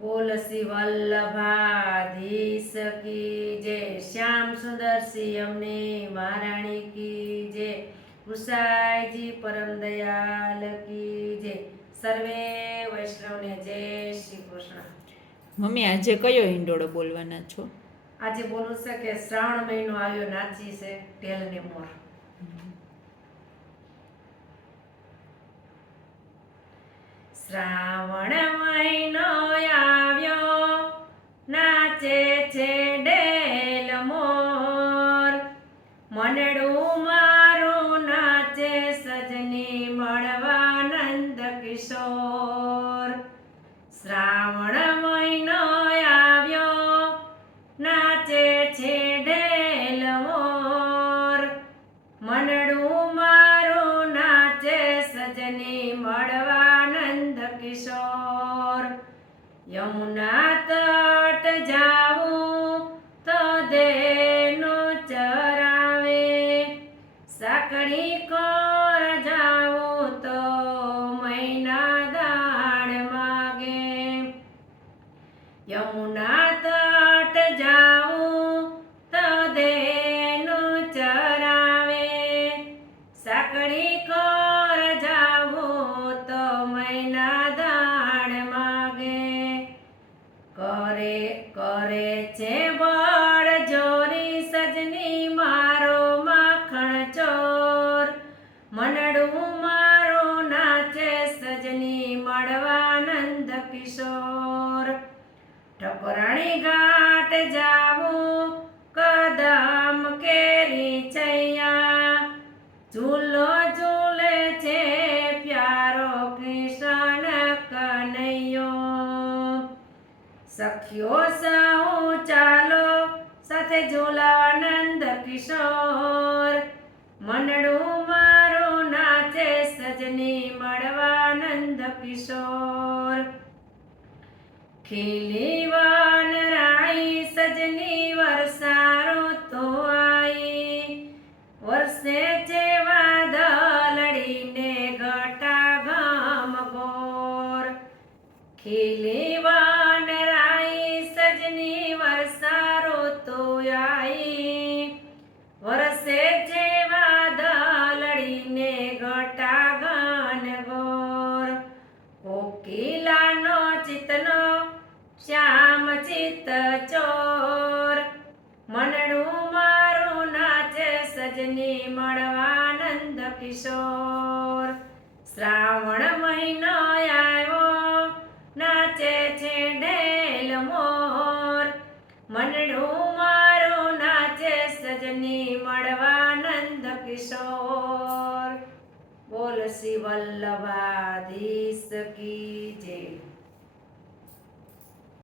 બોલ શ્રી વલ્લભાધીશ કી જય. શ્યામ સુંદર અમને મહારાણી કી જય. ગુસાઈજી પરમ દયાલ કી જય. સર્વે વૈષ્ણવને જય શ્રી કૃષ્ણ. મમ્મી આજે કયો હિંડોળો બોલવાના છો? આજે બોલું છે કે શ્રાવણ મહિનો આવ્યો નાચી છે ટેલ ને મોર. શ્રાવણ મહિનો મનડું મારું નાચે સજની મળવાનંદ કિશોર. શ્રાવણ મહિનો આવ્યો, નાચે છે ઢેલ મોર. મનડું મારું નાચે સજની મળવાનંદ કિશોર. યમુના તટ જાવું સાકડી કોર જાવું તો મહિના દાણ માગે. યમુના તટ જાવું તો દેનું ચરાવે. સાકડી કોર જાવું તો મહિના દાણ માગે. કરે કરે છે બળ કિશોર ઠકોરાણી ઘાટ જાવું, કદમ કેરી ચૈયા. ઝૂલો ઝૂલે છે પ્યારો કૃષ્ણ કનૈયો. સખ્યો સૌ ચાલો, સાથે ઝૂલાનંદ કિશોર. મનડું મારું નાચે સજની મળવાનંદ કિશોર. ખીલી વાન રાઈ સજની વરસારો તો આઈ વર્ષે છે વાદળડીને ઘટા ગમ ગોર ખીલી વાન રાઈ સજની વરસારો તો આઈ વરસે શ્યામ ચિત ચોર. મનડું મારું નાચે સજની મળવાનંદ કિશોર. શ્રાવણ મહિનો આવ્યો, નાચે છે ડેલ મોર. મનડું મારું નાચે સજની મળવાનંદ કિશોર. બોલ શિવલ્લભાધીશ વલ્લભાધીશ કી જય.